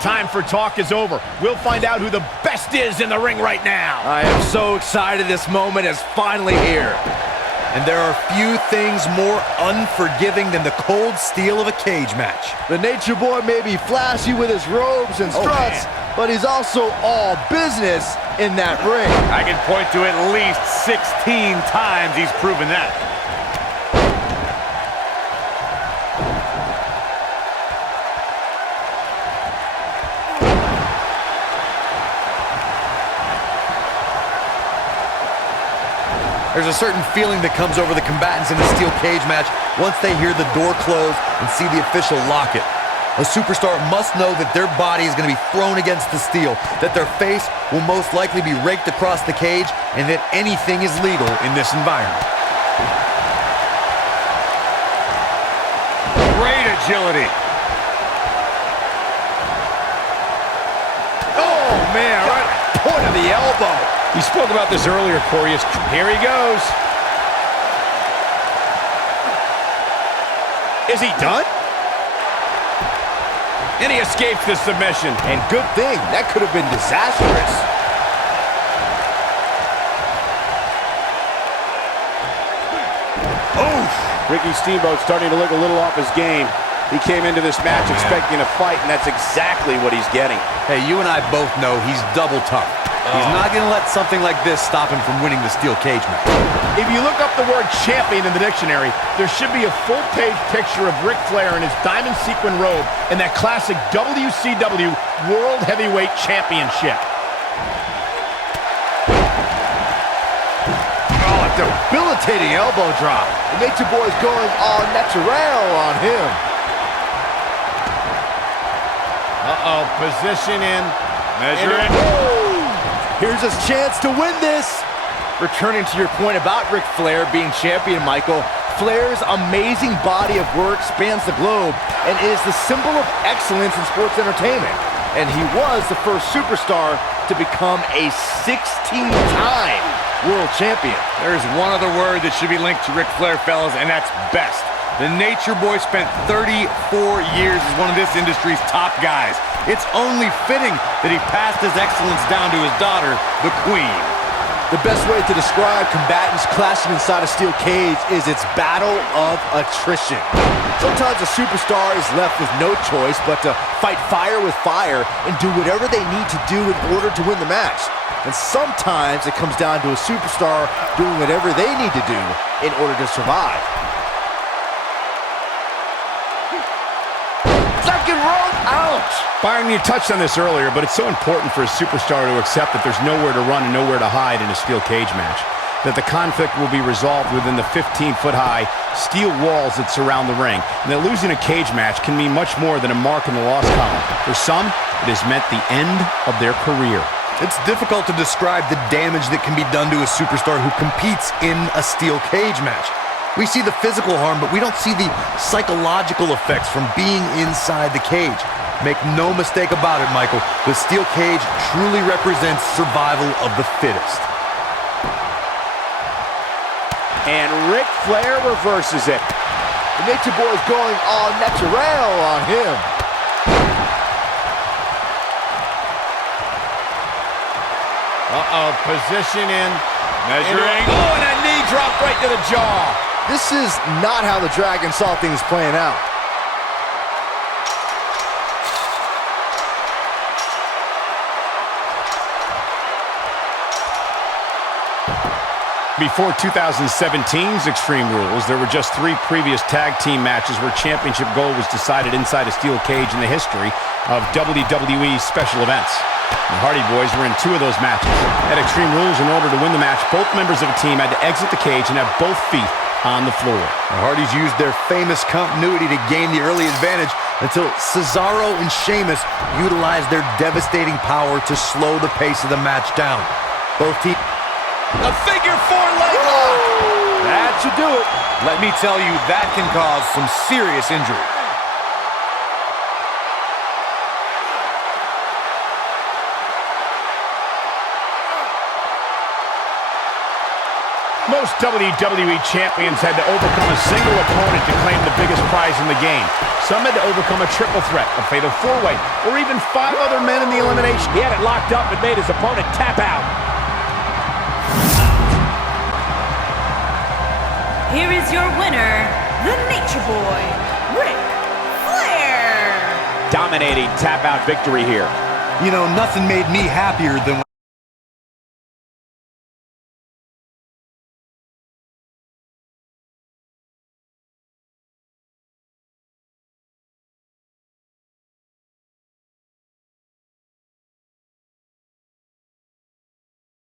time for talk is over. We'll find out who the best is in the ring right now. I am so excited this moment is finally here. And there are few things more unforgiving than the cold steel of a cage match. The Nature Boy may be flashy with his robes and struts, but he's also all business in that ring. I can point to at least 16 times he's proven that. There's a certain feeling that comes over the combatants in the steel cage match once they hear the door close and see the official lock it. A superstar must know that their body is going to be thrown against the steel, that their face will most likely be raked across the cage, and that anything is legal in this environment. Great agility. Oh, man, right at the point of the elbow. You spoke about this earlier, Corey. Here he goes. Is he done? And he escapes the submission. And good thing, that could have been disastrous. Oof. Ricky Steamboat starting to look a little off his game. He came into this match expecting a fight, and that's exactly what he's getting. Hey, you and I both know he's double tough. He's not going to let something like this stop him from winning the steel cage match. If you look up the word champion in the dictionary, there should be a full-page picture of Ric Flair in his diamond sequin robe and that classic WCW World Heavyweight Championship. Oh, a debilitating elbow drop. The Nature Boy's going all natural on him. Uh-oh, position in, measuring. Here's his chance to win this. Returning to your point about Ric Flair being champion, Michael, Flair's amazing body of work spans the globe and is the symbol of excellence in sports entertainment. And he was the first superstar to become a 16-time world champion. There's one other word that should be linked to Ric Flair, fellas, and that's best. The Nature Boy spent 34 years as one of this industry's top guys. It's only fitting that he passed his excellence down to his daughter, the Queen. The best way to describe combatants clashing inside a steel cage is its battle of attrition. Sometimes a superstar is left with no choice but to fight fire with fire and do whatever they need to do in order to win the match. And sometimes it comes down to a superstar doing whatever they need to do in order to survive. Second rope, ouch! Byron, you touched on this earlier, but it's so important for a superstar to accept that there's nowhere to run and nowhere to hide in a steel cage match. That the conflict will be resolved within the 15-foot-high steel walls that surround the ring. And that losing a cage match can mean much more than a mark in the loss column. For some, it has meant the end of their career. It's difficult to describe the damage that can be done to a superstar who competes in a steel cage match. We see the physical harm, but we don't see the psychological effects from being inside the cage. Make no mistake about it, Michael, the steel cage truly represents survival of the fittest. And Ric Flair reverses it. The Nature Boy's going all natural on him. Uh-oh, position in, measuring. Oh, and a knee drop right to the jaw. This is not how the Dragon saw things playing out. Before 2017's Extreme Rules, there were just 3 previous tag team matches where championship gold was decided inside a steel cage in the history of WWE special events. The Hardy Boys were in 2 of those matches. At Extreme Rules, in order to win the match, both members of a team had to exit the cage and have both feet on the floor. The Hardys used their famous continuity to gain the early advantage until Cesaro and Sheamus utilized their devastating power to slow the pace of the match down. Both teams... A figure 4 leg lock! That should do it. Let me tell you, that can cause some serious injury. Most WWE champions had to overcome a single opponent to claim the biggest prize in the game. Some had to overcome a triple threat, a fatal four-way, or even 5 other men in the elimination. He had it locked up and made his opponent tap out. Here is your winner, the Nature Boy, Ric Flair. Dominating tap-out victory here. You know, nothing made me happier than